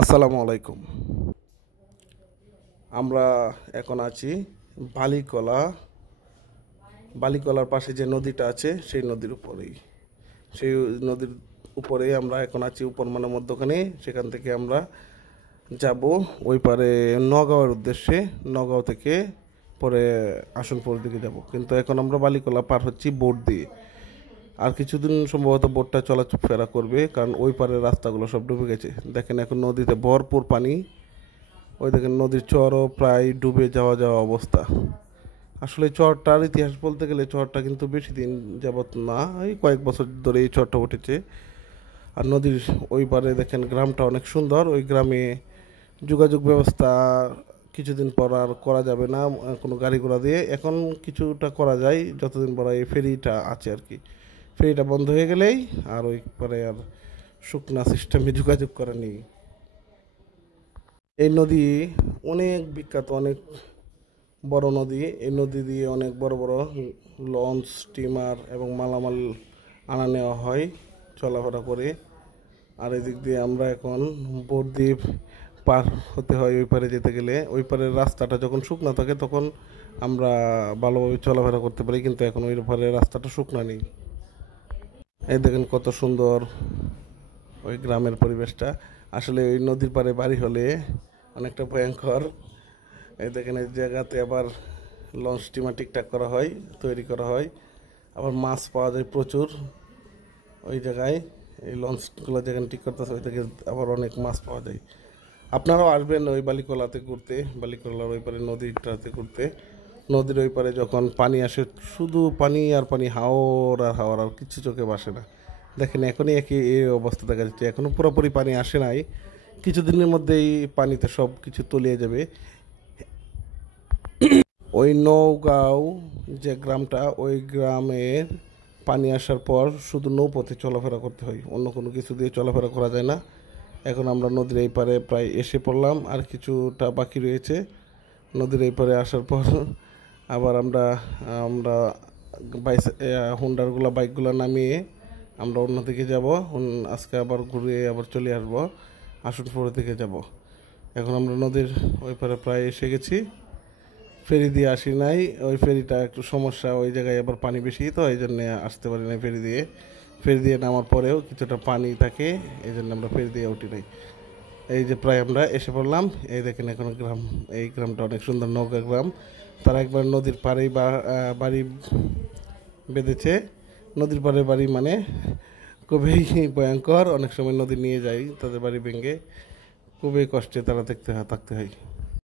আসসালামু আলাইকুম। আমরা এখন আছি বালিকলা। বালিকলার পাশে যে নদীটা আছে সেই নদীর উপরেই, সেই নদীর উপরেই আমরা এখন আছি, উপর মানে মধ্যখানে। সেখান থেকে আমরা যাব ওই পারে নগাঁওয়ের উদ্দেশ্যে। নগাঁও থেকে পরে আসনপুর দিকে যাব, কিন্তু এখন আমরা বালিকলা পার হচ্ছি বোট দিয়ে। আর কিছুদিন সম্ভবত বোটটা চলাফেরা করবে, কারণ ওই পারের রাস্তাগুলো সব ডুবে গেছে। দেখেন এখন নদীতে ভরপুর পানি। ওই দেখেন নদীর চরও প্রায় ডুবে যাওয়া যাওয়া অবস্থা। আসলে চরটার ইতিহাস বলতে গেলে চরটা কিন্তু বেশি দিন যাবত না, এই কয়েক বছর ধরে এই চরটা উঠেছে। আর নদীর ওই পারে দেখেন গ্রামটা অনেক সুন্দর। ওই গ্রামে যোগাযোগ ব্যবস্থা কিছুদিন পর আর করা যাবে না কোনো গাড়ি ঘোড়া দিয়ে। এখন কিছুটা করা যায় যতদিন পর এই ফেরিটা আছে আর কি। ফেরিটা বন্ধ হয়ে গেলেই আর ওই পরে আর শুকনা সিস্টেমে যোগাযোগ করা নেই। এই নদী অনেক বিখ্যাত, অনেক বড় নদী। এই নদী দিয়ে অনেক বড় বড় লঞ্চ, স্টিমার এবং মালামাল আনা নেওয়া হয় চলাফেরা করে। আর এদিক দিয়ে আমরা এখন বোট দিয়ে পার হতে হয় ওই পারে যেতে গেলে। ওই পারের রাস্তাটা যখন শুকনো থাকে তখন আমরা ভালোভাবে চলাফেরা করতে পারি, কিন্তু এখন ওই পারের রাস্তাটা শুকনো নেই। এই দেখেন কত সুন্দর ওই গ্রামের পরিবেশটা। আসলে ওই নদীর পাড়ে বাড়ি হলে অনেকটা ভয়ঙ্কর। এই দেখেন এই জায়গাতে আবার লঞ্চ স্টিমার ঠিকঠাক করা হয়, তৈরি করা হয়। আবার মাছ পাওয়া যায় প্রচুর ওই জায়গায়। এই লঞ্চগুলো যেখানে ঠিক করতেছে ওই থেকে আবার অনেক মাছ পাওয়া যায়। আপনারাও আসবেন ওই বালিকলাতে ঘুরতে, বালিকলার ওই পারে নদীটাতে ঘুরতে। নদীর ওই পারে যখন পানি আসে শুধু পানি আর পানি, হাওর আর হাওর, আর কিছু চোখে ভাসে না। দেখেন এখনই একই এই অবস্থা দেখা যাচ্ছে, এখনও পুরোপুরি পানি আসে নাই। কিছুদিনের মধ্যেই পানিতে সব কিছু তলিয়ে যাবে। ওই নওগাঁও যে গ্রামটা, ওই গ্রামের পানি আসার পর শুধু নৌপথে চলাফেরা করতে হয়, অন্য কোনো কিছু দিয়ে চলাফেরা করা যায় না। এখন আমরা নদীর এই পারে প্রায় এসে পড়লাম, আর কিছুটা বাকি রয়েছে। নদীর এই পারে আসার পর আবার আমরা আমরা হুন্ডারগুলো বাইকগুলো নামিয়ে আমরা অন্যদিকে যাব। আজকে আবার ঘুরে আবার চলে আসবো, আসনপুর দিকে যাব। এখন আমরা নদীর ওই পারে প্রায় এসে গেছি। ফেরি দিয়ে আসি নাই, ওই ফেরিটা একটু সমস্যা, ওই জায়গায় আবার পানি বেশি, তো এই জন্য আসতে পারি নাই ফেরি দিয়ে। ফেরি দিয়ে নামার পরেও কিছুটা পানি থাকে, এই জন্য আমরা ফেরি দিয়ে উঠি নাই। এই যে প্রায় আমরা এসে পড়লাম। এই দেখেন এখন গ্রাম, এই গ্রামটা অনেক সুন্দর, নৌকা গ্রাম। তারা একবার নদীর পাড়েই বাড়ি বেঁধেছে। নদীর পাড়ে বাড়ি মানে খুবই ভয়ঙ্কর, অনেক সময় নদী নিয়ে যায় তাদের বাড়ি ভেঙে। খুবই কষ্টে তারা থাকতে হয়।